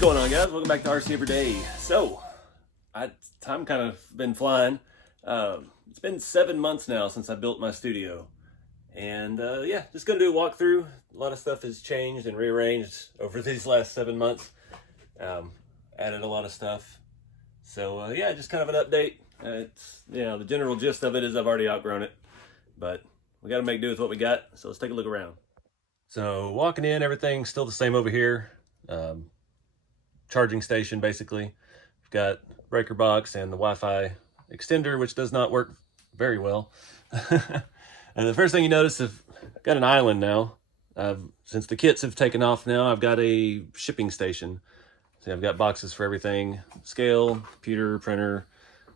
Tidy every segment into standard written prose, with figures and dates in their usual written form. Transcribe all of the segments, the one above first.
going on, guys? Welcome back to RC Every Day. So, time kind of been flying. It's been 7 months now since I built my studio. And yeah, just gonna do a walkthrough. A lot of stuff has changed and rearranged over these last 7 months. Added a lot of stuff. So yeah, just kind of an update. It's, you know, the general gist of it is I've already outgrown it. But we gotta make do with what we got. So let's take a look around. So walking in, everything's still the same over here. Charging station, basically. We've got breaker box and the Wi-Fi extender, which does not work very well. And the first thing you notice is I've got an island now. Since the kits have taken off now, I've got a shipping station. So I've got boxes for everything, scale, computer, printer,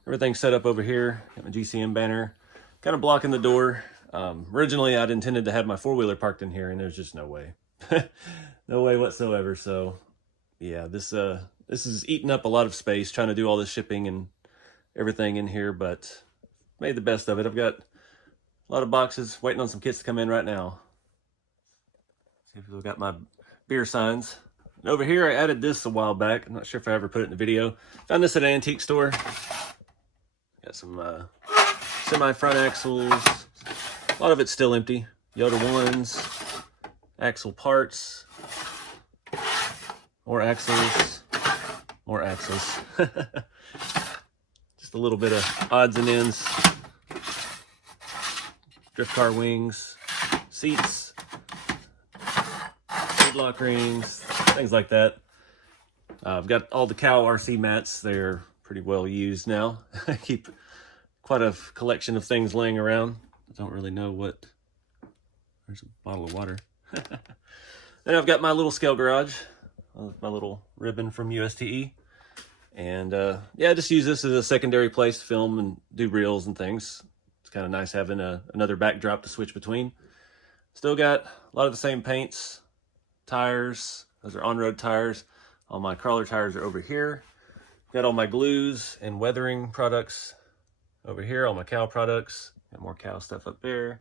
everything set up over here. Got my GCM banner, kind of blocking the door. Originally, I'd intended to have my four-wheeler parked in here, and there's just no way. No way whatsoever. So yeah, this is eating up a lot of space trying to do all this shipping and everything in here, but made the best of it. I've got a lot of boxes waiting on some kits to come in right now. See if we've got my beer signs. And over here, I added this a while back. I'm not sure if I ever put it in the video. Found this at an antique store. Got some semi front axles. A lot of it's still empty. Yoda ones, axle parts. More axles, more axles. Just a little bit of odds and ends. Drift car wings, seats, lock rings, things like that. I've got all the Cow RC mats. They're pretty well used now. I keep quite a collection of things laying around. I don't really know what... There's a bottle of water. Then I've got my little scale garage. My little ribbon from USTE. And yeah, I just use this as a secondary place to film and do reels and things. It's kind of nice having another backdrop to switch between. Still got a lot of the same paints, tires. Those are on-road tires. All my crawler tires are over here. Got all my glues and weathering products over here, all my Cow products. Got more Cow stuff up there.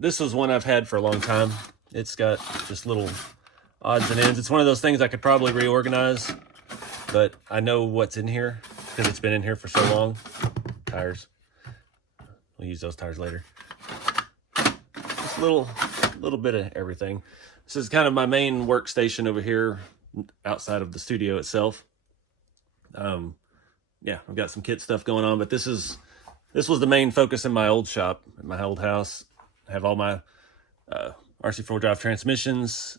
This was one I've had for a long time. It's got just little odds and ends. It's one of those things I could probably reorganize, but I know what's in here because it's been in here for so long. Tires. We'll use those tires later. Just a little bit of everything. This is kind of my main workstation over here outside of the studio itself. Yeah, I've got some kit stuff going on, but this was the main focus in my old shop, in my old house. I have all my RC4 drive transmissions,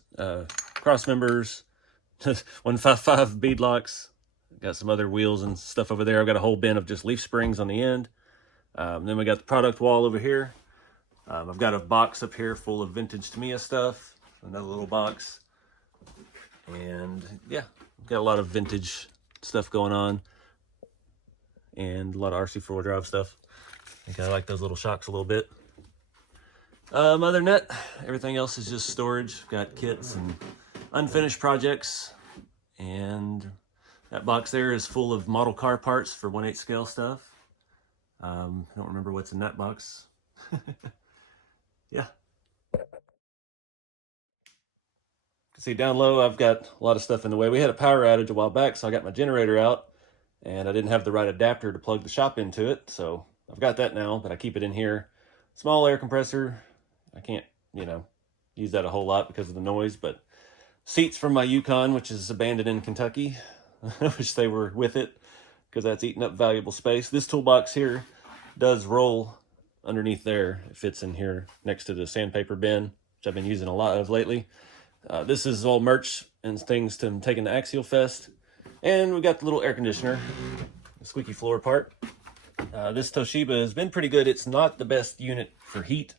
cross members, 155 bead locks. Got some other wheels and stuff over there. I've got a whole bin of just leaf springs on the end. Then we got the product wall over here. I've got a box up here full of vintage Tamiya stuff. Another little box. And yeah, got a lot of vintage stuff going on. And a lot of RC4 drive stuff. I think I like those little shocks a little bit. Other than that, everything else is just storage. Got kits and unfinished projects. And that box there is full of model car parts for 1/8 scale stuff. I don't remember what's in that box. Yeah. See, down low, I've got a lot of stuff in the way. We had a power outage a while back, so I got my generator out. And I didn't have the right adapter to plug the shop into it. So I've got that now, but I keep it in here. Small air compressor. I can't, you know, use that a whole lot because of the noise, but seats from my Yukon, which is abandoned in Kentucky. I wish they were with it because that's eating up valuable space. This toolbox here does roll underneath there. It fits in here next to the sandpaper bin, which I've been using a lot of lately. This is all merch and things to take into Axial Fest. And we got the little air conditioner, the squeaky floor part. This Toshiba has been pretty good. It's not the best unit for heat.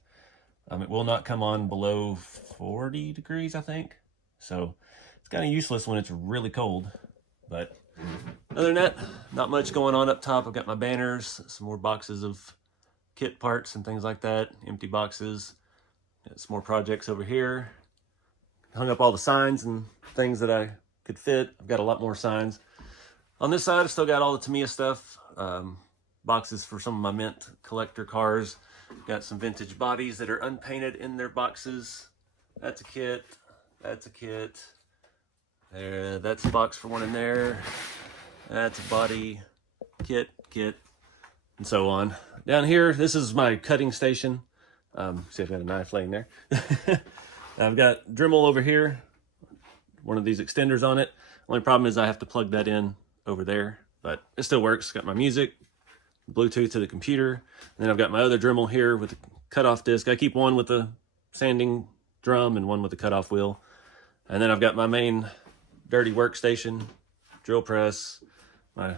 It will not come on below 40 degrees, I think. So it's kind of useless when it's really cold. But other than that, not much going on up top. I've got my banners, some more boxes of kit parts and things like that. Empty boxes. Got some more projects over here. Hung up all the signs and things that I could fit. I've got a lot more signs. On this side, I've still got all the Tamiya stuff. Boxes for some of my mint collector cars. Got some vintage bodies that are unpainted in their boxes. That's a kit. That's a kit. There, that's a box for one in there. That's a body, kit, and so on. Down here, this is my cutting station. See, I've got a knife laying there. I've got Dremel over here, one of these extenders on it. Only problem is I have to plug that in over there, but it still works. Got my music, Bluetooth to the computer, and then I've got my other Dremel here with the cutoff disc. I keep one with the sanding drum and one with the cutoff wheel. And then I've got my main dirty workstation, drill press, my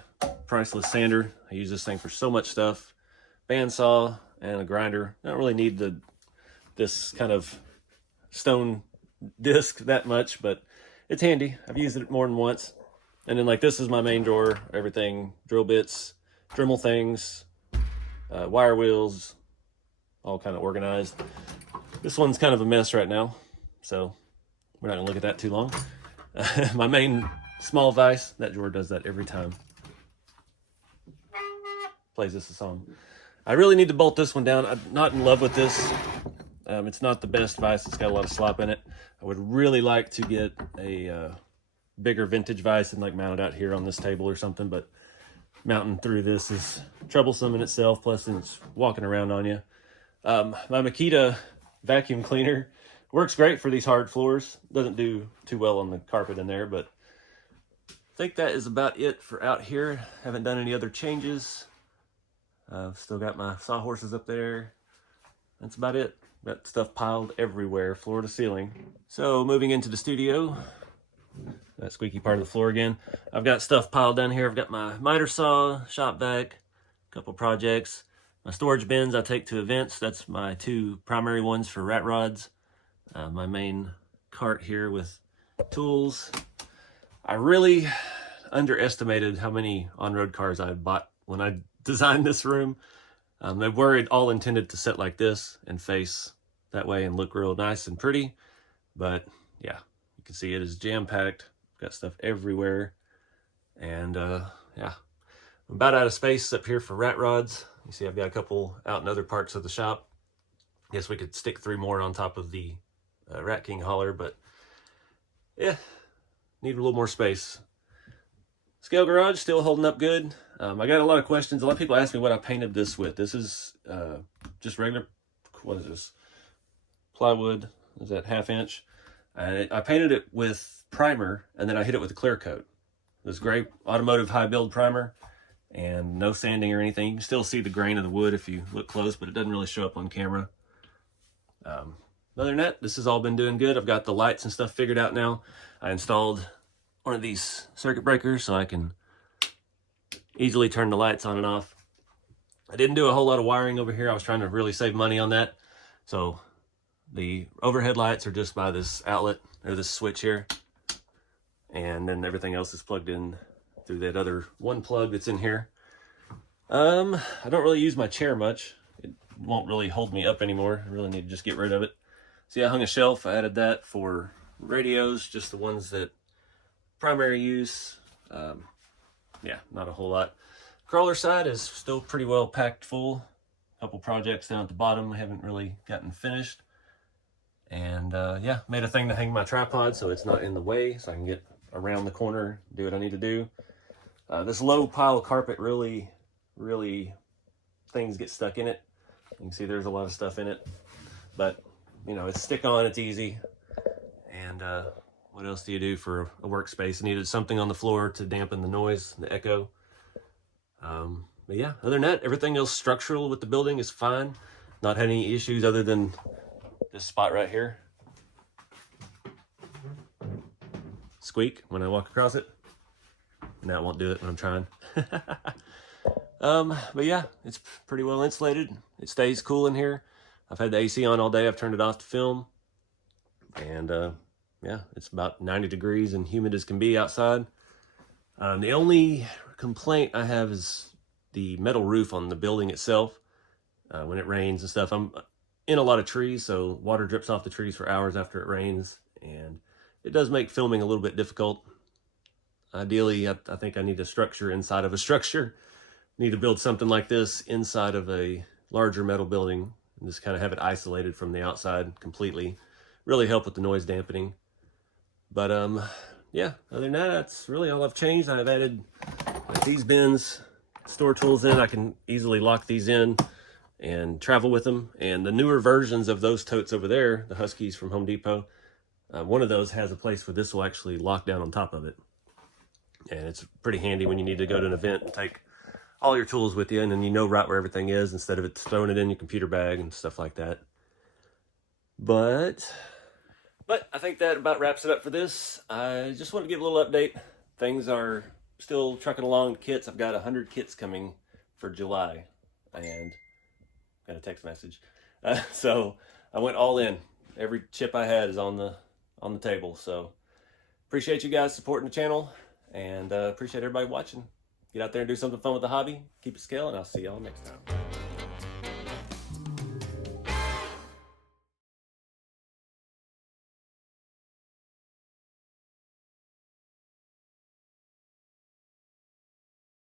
priceless sander. I use this thing for so much stuff. Bandsaw and a grinder. I don't really need this kind of stone disc that much, but it's handy. I've used it more than once. And then like this is my main drawer, everything, drill bits, Dremel things, wire wheels, all kind of organized. This one's kind of a mess right now, so we're not gonna look at that too long. My main small vise, that drawer does that every time. Plays this a song. I really need to bolt this one down. I'm not in love with this. It's not the best vise. It's got a lot of slop in it. I would really like to get a bigger vintage vise and like mount it out here on this table or something, but mounting through this is troublesome in itself, plus it's walking around on you. My Makita vacuum cleaner works great for these hard floors. Doesn't do too well on the carpet in there, but I think that is about it for out here. Haven't done any other changes. Still got my sawhorses up there. That's about it. Got stuff piled everywhere, floor to ceiling. So moving into the studio, that squeaky part of the floor again. I've got stuff piled down here. I've got my miter saw, shop vac, a couple projects. My storage bins I take to events. That's my two primary ones for rat rods. My main cart here with tools. I really underestimated how many on-road cars I had bought when I designed this room. They were all intended to sit like this and face that way and look real nice and pretty. But yeah, you can see it is jam-packed. Got stuff everywhere. And yeah, I'm about out of space up here for rat rods. You see I've got a couple out in other parts of the shop. Guess we could stick 3 more on top of the Rat King hauler, but yeah, need a little more space. Scale garage still holding up good. I got a lot of questions. A lot of people ask me what I painted this with. This is just regular, what is this? Plywood, is that 1/2 inch? I painted it with primer and then I hit it with a clear coat. This great automotive high build primer and no sanding or anything. You can still see the grain of the wood if you look close, but it doesn't really show up on camera. Other than that, this has all been doing good. I've got the lights and stuff figured out now. I installed one of these circuit breakers so I can easily turn the lights on and off. I didn't do a whole lot of wiring over here. I was trying to really save money on that. So the overhead lights are just by this outlet or this switch here. And then everything else is plugged in through that other one plug that's in here. I don't really use my chair much. It won't really hold me up anymore. I really need to just get rid of it. See, I hung a shelf. I added that for radios, just the ones that primary use. Yeah, not a whole lot. Crawler side is still pretty well packed full. A couple projects down at the bottom I haven't really gotten finished. And yeah, made a thing to hang my tripod so it's not in the way, so I can get around the corner, do what I need to do. This low pile of carpet really things get stuck in it. You can see there's a lot of stuff in it, but you know, it's stick on, it's easy. And what else do you do for a workspace? I needed something on the floor to dampen the noise, the echo. But yeah, other than that, everything else structural with the building is fine. Not had any issues other than this spot right here. Squeak when I walk across it. Now it won't do it when I'm trying. But yeah, it's pretty well insulated. It stays cool in here. I've had the AC on all day. I've turned it off to film. And yeah, it's about 90 degrees and humid as can be outside. The only complaint I have is the metal roof on the building itself. When it rains and stuff, I'm in a lot of trees, so water drips off the trees for hours after it rains. And it does make filming a little bit difficult. Ideally, I think I need a structure inside of a structure. Need to build something like this inside of a larger metal building and just kind of have it isolated from the outside completely. Really help with the noise dampening. But yeah, other than that, that's really all I've changed. I've added these bins, store tools in. I can easily lock these in and travel with them. And the newer versions of those totes over there, the Huskies from Home Depot, one of those has a place where this will actually lock down on top of it. And it's pretty handy when you need to go to an event and take all your tools with you, and then you know right where everything is instead of it throwing it in your computer bag and stuff like that. But I think that about wraps it up for this. I just want to give a little update. Things are still trucking along. Kits, I've got 100 kits coming for July, and got a text message. So I went all in. Every chip I had is on the table. So appreciate you guys supporting the channel, and appreciate everybody watching. Get out there and do something fun with the hobby. Keep it scaling. I'll see y'all next time.